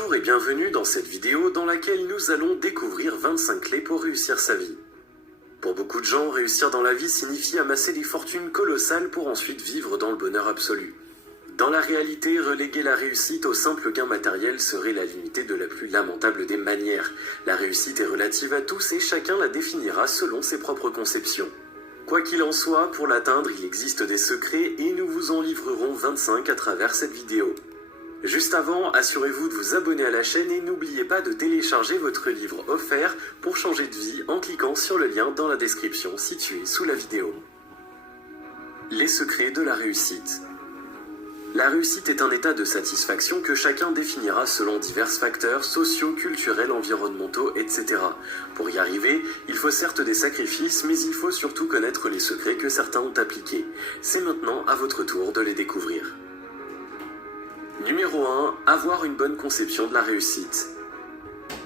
Bonjour et bienvenue dans cette vidéo dans laquelle nous allons découvrir 25 clés pour réussir sa vie. Pour beaucoup de gens, réussir dans la vie signifie amasser des fortunes colossales pour ensuite vivre dans le bonheur absolu. Dans la réalité, reléguer la réussite au simple gain matériel serait la limiter de la plus lamentable des manières. La réussite est relative à tous et chacun la définira selon ses propres conceptions. Quoi qu'il en soit, pour l'atteindre, il existe des secrets et nous vous en livrerons 25 à travers cette vidéo. Juste avant, assurez-vous de vous abonner à la chaîne et n'oubliez pas de télécharger votre livre offert pour changer de vie en cliquant sur le lien dans la description situé sous la vidéo. Les secrets de la réussite. La réussite est un état de satisfaction que chacun définira selon divers facteurs sociaux, culturels, environnementaux, etc. Pour y arriver, il faut certes des sacrifices, mais il faut surtout connaître les secrets que certains ont appliqués. C'est maintenant à votre tour de les découvrir. Numéro 1. Avoir une bonne conception de la réussite.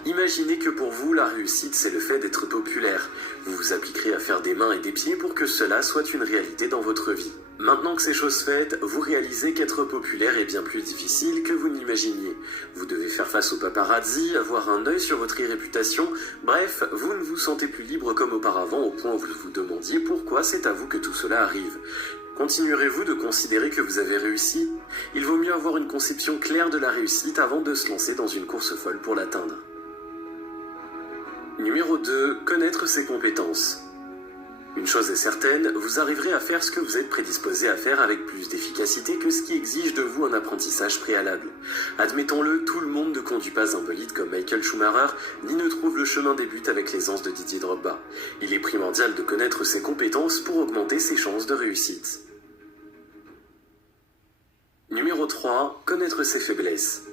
Imaginez que pour vous, la réussite, c'est le fait d'être populaire. Vous vous appliquerez à faire des mains et des pieds pour que cela soit une réalité dans votre vie. Maintenant que c'est chose faite, vous réalisez qu'être populaire est bien plus difficile que vous n'imaginiez. Vous devez faire face aux paparazzi, avoir un œil sur votre réputation, bref, vous ne vous sentez plus libre comme auparavant au point où vous vous demandiez pourquoi c'est à vous que tout cela arrive. Continuerez-vous de considérer que vous avez réussi? Il vaut mieux avoir une conception claire de la réussite avant de se lancer dans une course folle pour l'atteindre. Numéro 2. Connaître ses compétences. Une chose est certaine, vous arriverez à faire ce que vous êtes prédisposé à faire avec plus d'efficacité que ce qui exige de vous un apprentissage préalable. Admettons-le, tout le monde ne conduit pas un bolide comme Michael Schumacher, ni ne trouve le chemin des buts avec l'aisance de Didier Drogba. Il est primordial de connaître ses compétences pour augmenter ses chances de réussite. Numéro 3. Connaître ses faiblesses.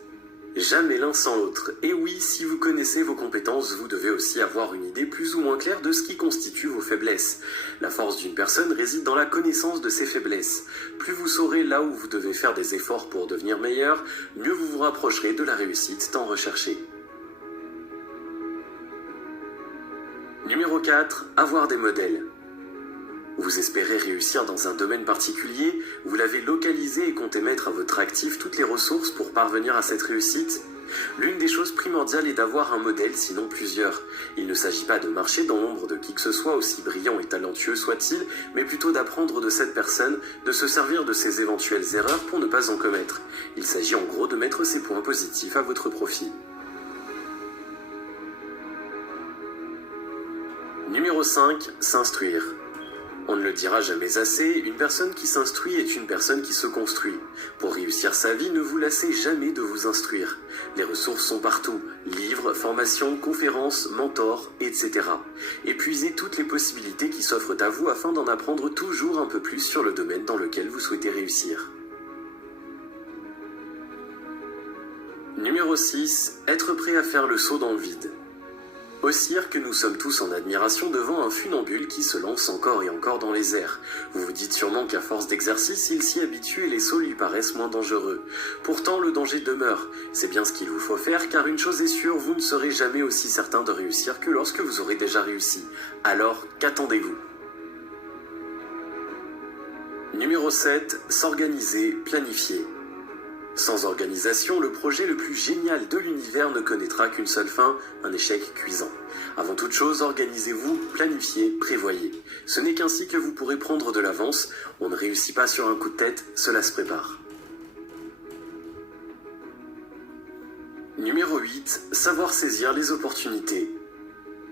Jamais l'un sans l'autre. Et oui, si vous connaissez vos compétences, vous devez aussi avoir une idée plus ou moins claire de ce qui constitue vos faiblesses. La force d'une personne réside dans la connaissance de ses faiblesses. Plus vous saurez là où vous devez faire des efforts pour devenir meilleur, mieux vous vous rapprocherez de la réussite tant recherchée. Numéro 4. Avoir des modèles. Vous espérez réussir dans un domaine particulier, vous l'avez localisé et comptez mettre à votre actif toutes les ressources pour parvenir à cette réussite. L'une des choses primordiales est d'avoir un modèle, sinon plusieurs. Il ne s'agit pas de marcher dans l'ombre de qui que ce soit, aussi brillant et talentueux soit-il, mais plutôt d'apprendre de cette personne, de se servir de ses éventuelles erreurs pour ne pas en commettre. Il s'agit en gros de mettre ses points positifs à votre profit. Numéro 5. S'instruire. On ne le dira jamais assez, une personne qui s'instruit est une personne qui se construit. Pour réussir sa vie, ne vous lassez jamais de vous instruire. Les ressources sont partout, livres, formations, conférences, mentors, etc. Épuisez toutes les possibilités qui s'offrent à vous afin d'en apprendre toujours un peu plus sur le domaine dans lequel vous souhaitez réussir. Numéro 6. Être prêt à faire le saut dans le vide. Au cirque, nous sommes tous en admiration devant un funambule qui se lance encore et encore dans les airs. Vous vous dites sûrement qu'à force d'exercice, il s'y habitue et les sauts lui paraissent moins dangereux. Pourtant, le danger demeure. C'est bien ce qu'il vous faut faire, car une chose est sûre, vous ne serez jamais aussi certain de réussir que lorsque vous aurez déjà réussi. Alors, qu'attendez-vous? Numéro 7. S'organiser, planifier. Sans organisation, le projet le plus génial de l'univers ne connaîtra qu'une seule fin, un échec cuisant. Avant toute chose, organisez-vous, planifiez, prévoyez. Ce n'est qu'ainsi que vous pourrez prendre de l'avance. On ne réussit pas sur un coup de tête, cela se prépare. Numéro 8. Savoir saisir les opportunités.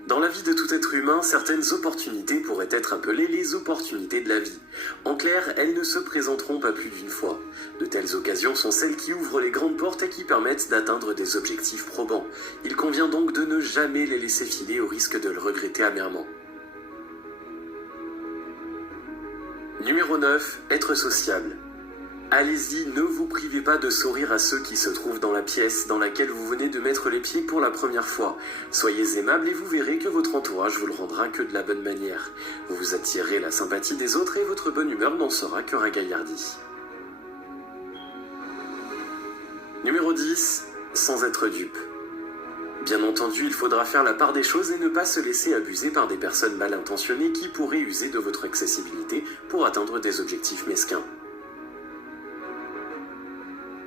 Dans la vie de tout être humain, certaines opportunités pourraient être appelées les opportunités de la vie. En clair, elles ne se présenteront pas plus d'une fois. De telles occasions sont celles qui ouvrent les grandes portes et qui permettent d'atteindre des objectifs probants. Il convient donc de ne jamais les laisser filer au risque de le regretter amèrement. Numéro 9. Être sociable. Allez-y, ne vous privez pas de sourire à ceux qui se trouvent dans la pièce dans laquelle vous venez de mettre les pieds pour la première fois. Soyez aimable et vous verrez que votre entourage vous le rendra que de la bonne manière. Vous vous attirerez la sympathie des autres et votre bonne humeur n'en sera que ragaillardie. Numéro 10. Sans être dupe. Bien entendu, il faudra faire la part des choses et ne pas se laisser abuser par des personnes mal intentionnées qui pourraient user de votre accessibilité pour atteindre des objectifs mesquins.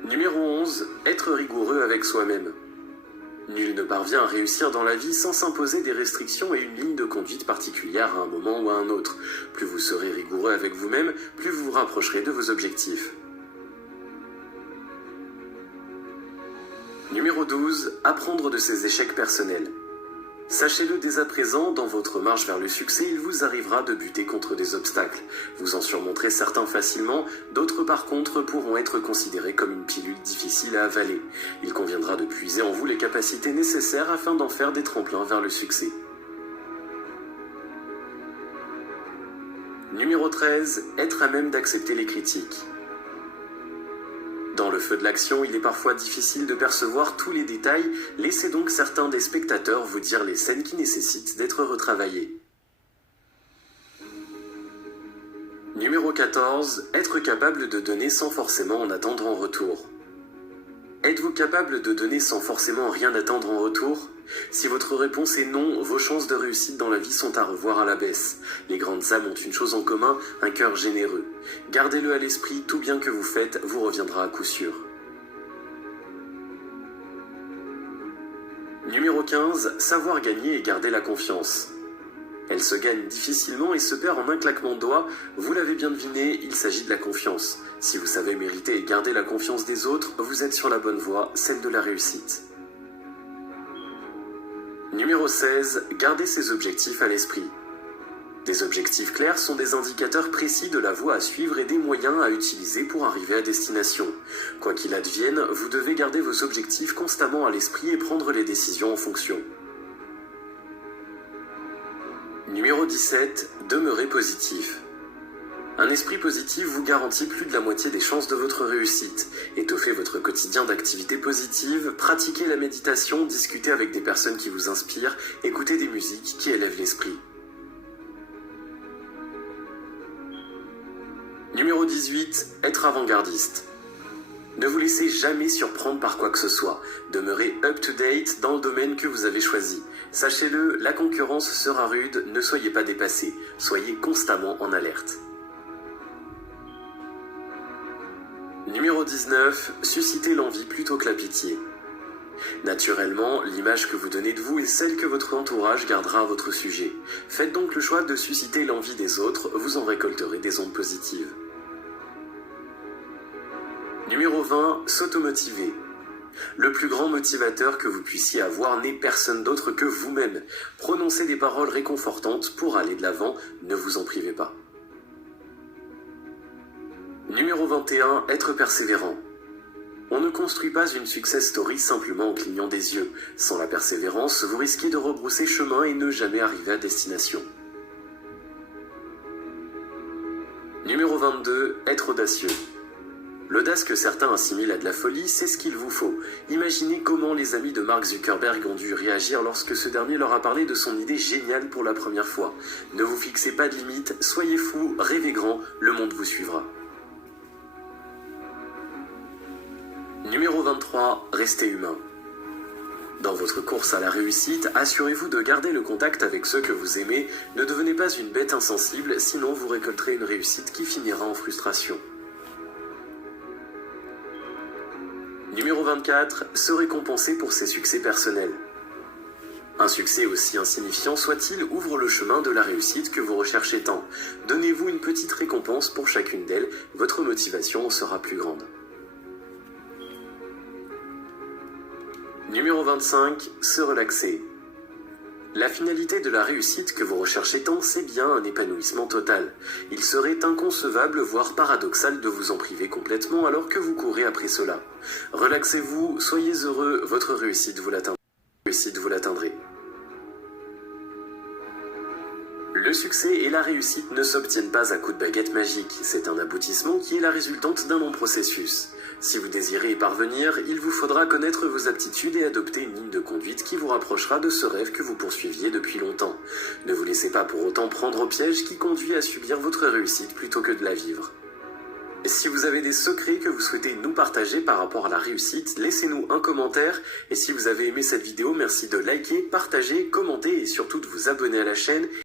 Numéro 11. Être rigoureux avec soi-même. Nul ne parvient à réussir dans la vie sans s'imposer des restrictions et une ligne de conduite particulière à un moment ou à un autre. Plus vous serez rigoureux avec vous-même, plus vous vous rapprocherez de vos objectifs. Numéro 12. Apprendre de ses échecs personnels. Sachez-le dès à présent, dans votre marche vers le succès, il vous arrivera de buter contre des obstacles. Vous en surmonterez certains facilement, d'autres par contre pourront être considérés comme une pilule difficile à avaler. Il conviendra de puiser en vous les capacités nécessaires afin d'en faire des tremplins vers le succès. Numéro 13. Être à même d'accepter les critiques. Dans le feu de l'action, il est parfois difficile de percevoir tous les détails, laissez donc certains des spectateurs vous dire les scènes qui nécessitent d'être retravaillées. Numéro 14. Être capable de donner sans forcément en attendre en retour. Êtes-vous capable de donner sans forcément rien attendre en retour ? Si votre réponse est non, vos chances de réussite dans la vie sont à revoir à la baisse. Les grandes âmes ont une chose en commun, un cœur généreux. Gardez-le à l'esprit, tout bien que vous faites vous reviendra à coup sûr. Numéro 15. Savoir gagner et garder la confiance. Elle se gagne difficilement et se perd en un claquement de doigts. Vous l'avez bien deviné, il s'agit de la confiance. Si vous savez mériter et garder la confiance des autres, vous êtes sur la bonne voie, celle de la réussite. Numéro 16. Gardez ses objectifs à l'esprit. Des objectifs clairs sont des indicateurs précis de la voie à suivre et des moyens à utiliser pour arriver à destination. Quoi qu'il advienne, vous devez garder vos objectifs constamment à l'esprit et prendre les décisions en fonction. Numéro 17. Demeurez positif. Un esprit positif vous garantit plus de la moitié des chances de votre réussite. Étoffez votre quotidien d'activités positives, pratiquez la méditation, discutez avec des personnes qui vous inspirent, écoutez des musiques qui élèvent l'esprit. Numéro 18. Être avant-gardiste. Ne vous laissez jamais surprendre par quoi que ce soit. Demeurez up-to-date dans le domaine que vous avez choisi. Sachez-le, la concurrence sera rude, ne soyez pas dépassés. Soyez constamment en alerte. Numéro 19. Suscitez l'envie plutôt que la pitié. Naturellement, l'image que vous donnez de vous est celle que votre entourage gardera à votre sujet. Faites donc le choix de susciter l'envie des autres, vous en récolterez des ondes positives. Numéro 20. S'automotiver. Le plus grand motivateur que vous puissiez avoir n'est personne d'autre que vous-même. Prononcez des paroles réconfortantes pour aller de l'avant, ne vous en privez pas. Numéro 21. Être persévérant. On ne construit pas une success story simplement en clignant des yeux. Sans la persévérance, vous risquez de rebrousser chemin et ne jamais arriver à destination. Numéro 22. Être audacieux. L'audace que certains assimilent à de la folie, c'est ce qu'il vous faut. Imaginez comment les amis de Mark Zuckerberg ont dû réagir lorsque ce dernier leur a parlé de son idée géniale pour la première fois. Ne vous fixez pas de limites, soyez fous, rêvez grand, le monde vous suivra. Numéro 23. Restez humain. Dans votre course à la réussite, assurez-vous de garder le contact avec ceux que vous aimez. Ne devenez pas une bête insensible, sinon vous récolterez une réussite qui finira en frustration. Numéro 24. Se récompenser pour ses succès personnels. Un succès aussi insignifiant soit-il ouvre le chemin de la réussite que vous recherchez tant. Donnez-vous une petite récompense pour chacune d'elles, votre motivation en sera plus grande. Numéro 25. Se relaxer. La finalité de la réussite que vous recherchez tant, c'est bien un épanouissement total. Il serait inconcevable, voire paradoxal, de vous en priver complètement alors que vous courez après cela. Relaxez-vous, soyez heureux, votre réussite vous l'atteindrez. Le succès et la réussite ne s'obtiennent pas à coups de baguette magique, c'est un aboutissement qui est la résultante d'un long processus. Si vous désirez y parvenir, il vous faudra connaître vos aptitudes et adopter une ligne de conduite qui vous rapprochera de ce rêve que vous poursuiviez depuis longtemps. Ne vous laissez pas pour autant prendre au piège qui conduit à subir votre réussite plutôt que de la vivre. Si vous avez des secrets que vous souhaitez nous partager par rapport à la réussite, laissez-nous un commentaire. Et si vous avez aimé cette vidéo, merci de liker, partager, commenter et surtout de vous abonner à la chaîne.